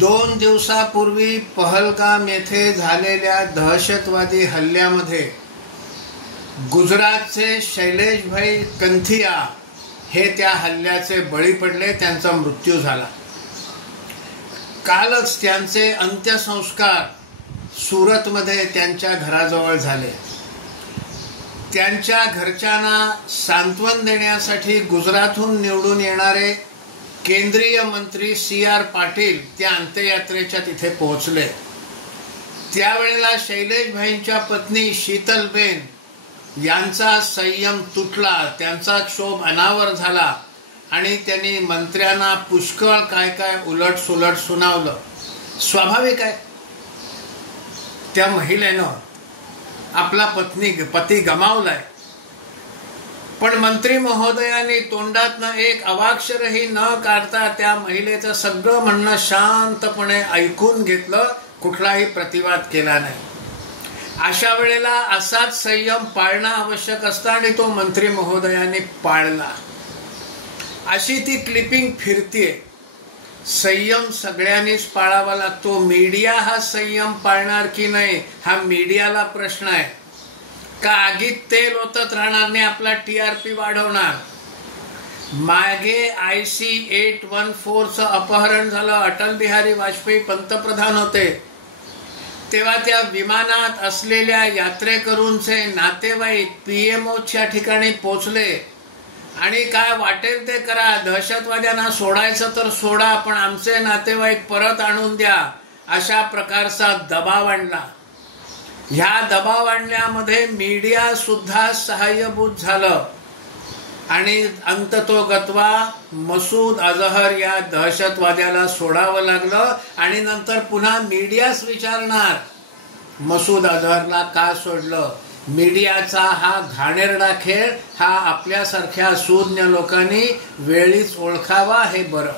2 दिवसापूर्वी पहलगाम येथे झालेल्या दहशतवादी हल्ल्यामध्ये गुजरातचे शैलेशभाई कंथिया हे त्या हल्ल्याचे बळी पडले, त्यांचा मृत्यू झाला। कालच त्यांचे अंत्यसंस्कार सुरतमध्ये त्यांच्या घराजवळ झाले। त्यांच्या घरच्यांना सांत्वन देण्यासाठी गुजरातहून निवडून येणारे केंद्रीय मंत्री CR पाटील त्या अंत्ययात्रेच्या तिथे पोहोचले। त्यावेळेला शैलेशभाईंच्या पत्नी शीतलबेन यांचा संयम तुटला, त्यांचा क्षोभ अनावर झाला आणि त्यांनी मंत्र्यांना पुष्कळ काय काय उलटसुलट सुनावलं। स्वाभाविक आहे, त्या महिलेनं आपला पती गमावलाय, पण मंत्री महोदयांनी तोंडातनं एक अवाक्षरही न काढता त्या महिलेचं सगळं म्हणणं शांतपणे ऐकून घेतलं, कुठलाही प्रतिवाद केला नाही। अशा वेळेला असाच संयम पाळणं आवश्यक असतं आणि तो मंत्री महोदयांनी पाळला। अशी ती क्लिपिंग फिरतीये। संयम सगळ्यांनीच पाळावा लागतो। मीडिया हा संयम पाळणार की नाही हा मीडियाला प्रश्न आहे का आगीत तेल ओतत राहणार नाही, आपला TRP वाढवणार। मागे IC-814चं अपहरण झालं, अटल बिहारी वाजपेयी पंतप्रधान होते तेव्हा त्या विमानात असलेल्या यात्रेकरूंचे नातेवाईक PMOच्या ठिकाणी पोचले आणि काय वाटेल ते करा, दहशतवाद्यांना सोडायचं तर सोडा, पण आमचे नातेवाईक परत आणून द्या, अशा प्रकारचा दबाव आणला। ह्या दबाव आणण्यामध्ये मीडिया सुद्धा सहाय्यभूत झालं आणि अंततोगत्वा मसूद अजहर या दहशतवाद्याला सोडावं लागलं आणि नंतर पुन्हा मीडियाच विचारणार मसूद अजहरला का सोडलं। मीडियाचा हा घाणेरडा खेळ हा आपल्यासारख्या सूज्ञ लोकांनी वेळीच ओळखावा हे बरं।